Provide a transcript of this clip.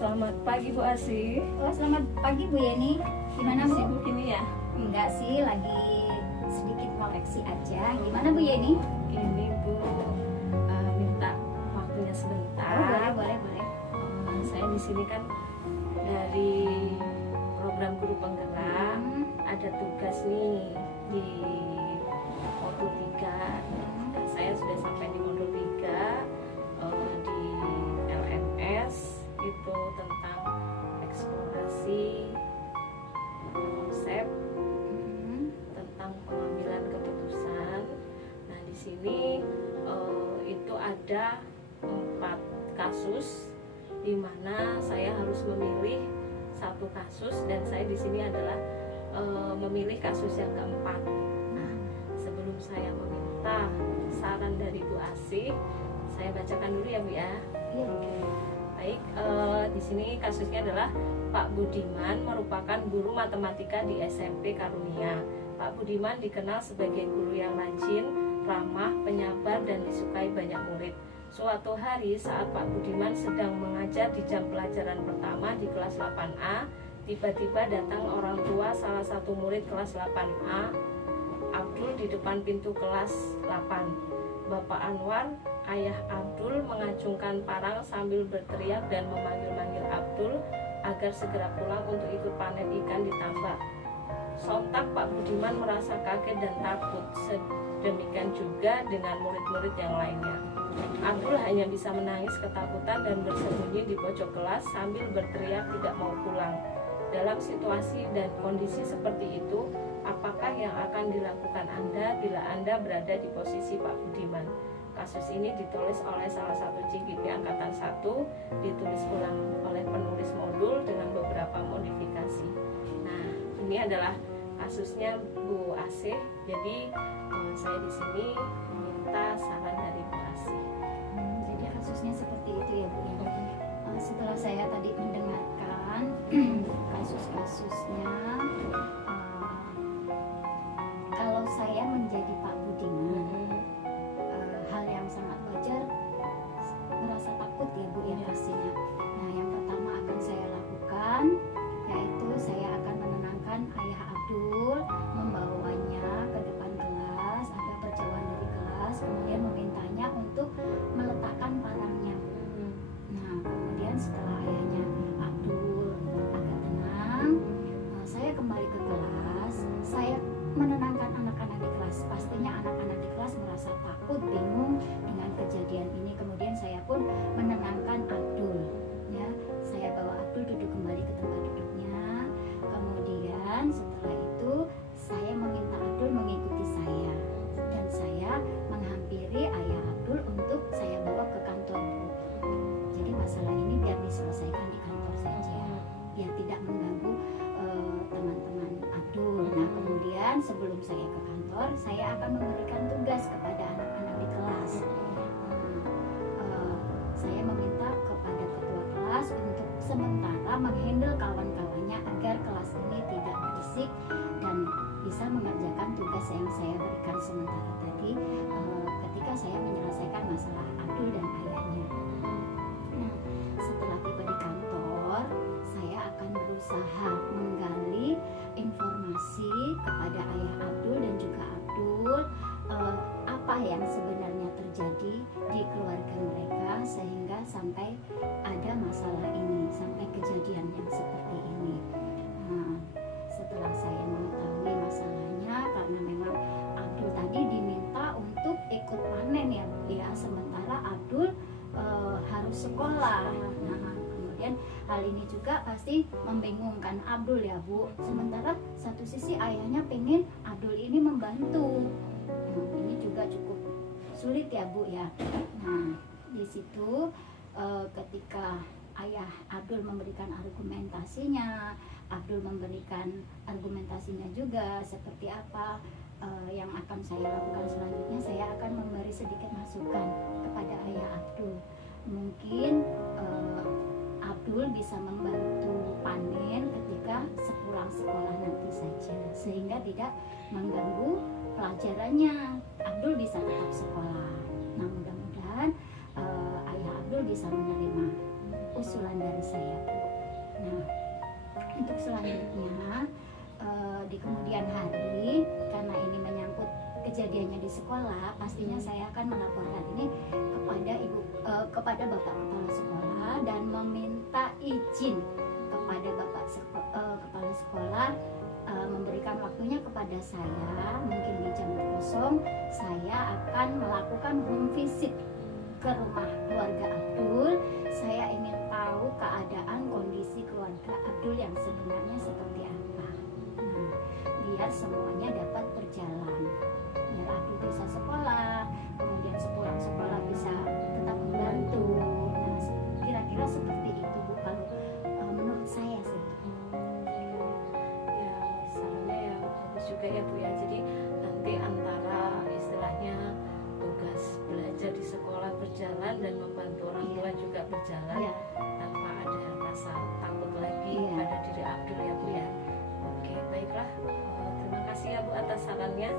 Selamat pagi Bu Asih. Oh, selamat pagi Bu Yeni. Gimana Bu? Sibuk ini ya? Enggak sih, lagi sedikit koleksi aja. Gimana Bu Yeni? Ini Bu minta waktunya sebentar. Oh, boleh. Saya di sini kan dari program guru penggerak ada tugas nih di modul 3. Dan saya sudah sampai di modul 3 di LMS itu tentang eksplorasi konsep tentang pengambilan keputusan. Nah di sini itu ada 4 kasus di mana saya harus memilih satu kasus dan saya di sini adalah memilih kasus yang keempat. Nah sebelum saya meminta saran dari Bu Asih, saya bacakan dulu ya Bu ya. Iya. Baik, di sini kasusnya adalah Pak Budiman merupakan guru matematika di SMP Karunia. Pak Budiman dikenal sebagai guru yang rajin, ramah, penyabar, dan disukai banyak murid. Suatu hari saat Pak Budiman sedang mengajar di jam pelajaran pertama di kelas 8A, tiba-tiba datang orang tua salah satu murid kelas 8A, Abdul, di depan pintu kelas 8. Bapak Anwar, ayah Abdul, mengacungkan parang sambil berteriak dan memanggil-manggil Abdul agar segera pulang untuk ikut panen ikan di tambak. Sontak Pak Budiman merasa kaget dan takut, sedemikian juga dengan murid-murid yang lainnya. Abdul hanya bisa menangis ketakutan dan bersembunyi di pojok kelas sambil berteriak tidak mau pulang. Dalam situasi dan kondisi seperti itu, apakah yang akan dilakukan Anda bila Anda berada di posisi Pak Budiman? Kasus ini ditulis oleh salah satu CGP Angkatan 1, ditulis ulang oleh penulis modul dengan beberapa modifikasi. Nah, ini adalah kasusnya Bu Asih. Jadi saya di sini minta saran dari Bu Asih. Jadi kasusnya seperti itu ya Bu ya. Setelah saya tadi mendengarkan kasus-kasusnya, kalau saya menjadi Pak Budiman, hal yang sangat wajar merasa takut ya Bu ya pastinya. Nah yang pertama akan saya lakukan yaitu saya akan menenangkan ayah Abdul, membawanya ke depan kelas agak berjauhan dari kelas, kemudian memintanya untuk meletakkan parangnya. Nah kemudian setelah ayahnya Abdul agak tenang, saya kembali ke kelas. Saya menenangkan anak-anak di kelas. Pastinya anak-anak di kelas merasa takut, bingung dengan kejadian ini. Kemudian saya pun menenangkan Abdul. Ya, saya bawa Abdul duduk kembali ke tempat duduknya. Kemudian setelah itu saya meminta Abdul mengikuti saya dan saya menghampiri ayah Abdul untuk saya bawa ke kantor Bu. Jadi masalah ini biar diselesaikan di kantor saja, biar tidak mengganggu teman-teman Abdul. Nah kemudian sebelum saya ke kantor, saya akan memberikan tugas kepada anak-anak di kelas. Saya meminta kepada ketua kelas untuk sementara menghandle kawan-kawannya agar kelas ini tidak berisik dan bisa mengerjakan tugas yang saya berikan sementara tadi ketika saya menyelesaikan masalah Abdul dan ayahnya. Nah, setelah tiba di kantor, saya akan berusaha menggali informasi kepada ayah Abdul dan juga Abdul apa yang sebenarnya terjadi di keluarga mereka sehingga sampai ada masalah ini, sampai kejadian yang seperti ini. Nah, setelah saya mengetahui masalahnya, karena memang Abdul tadi diminta untuk ikut panen ya Bu ya, sementara Abdul harus sekolah. Nah kemudian hal ini juga pasti membingungkan Abdul ya Bu. Sementara satu sisi ayahnya pengen Abdul ini membantu. Nah, ini juga cukup sulit ya Bu ya. Nah di situ ketika ayah Abdul memberikan argumentasinya, Abdul memberikan argumentasinya juga seperti apa yang akan saya lakukan selanjutnya. Saya akan memberi sedikit masukan kepada ayah Abdul. Mungkin Abdul bisa membantu panen ketika sepulang sekolah nanti saja, sehingga tidak mengganggu pelajarannya. Abdul bisa tetap sekolah. Nah mudah-mudahan ayah Abdul bisa menerima. usulan dari saya, Bu. Nah, untuk selanjutnya di kemudian hari, karena ini menyangkut kejadiannya di sekolah, pastinya saya akan melaporkan ini kepada Bapak Kepala Sekolah dan meminta izin kepada Kepala Sekolah memberikan waktunya kepada saya, mungkin di jam kosong saya akan melakukan home visit ke rumah keluarga Abdul. Saya ingin tahu keadaan kondisi keluarga Abdul yang sebenarnya seperti apa. Nah, biar semuanya dapat berjalan, biar Abdul bisa sekolah, kemudian sepulang sekolah bisa tetap membantu. Nah, kira-kira seperti itu, Bu, kalau menurut saya sih. Ya, sarannya yang bagus juga ya Bu ya. Jadi nanti antara istilahnya tugas belajar di sekolah berjalan dan membantu orang tua juga berjalan Ya, tanpa ada rasa takut lagi Iya. pada diri Abdul ya Bu ya. Oke, baiklah. Terima kasih ya Bu atas sarannya.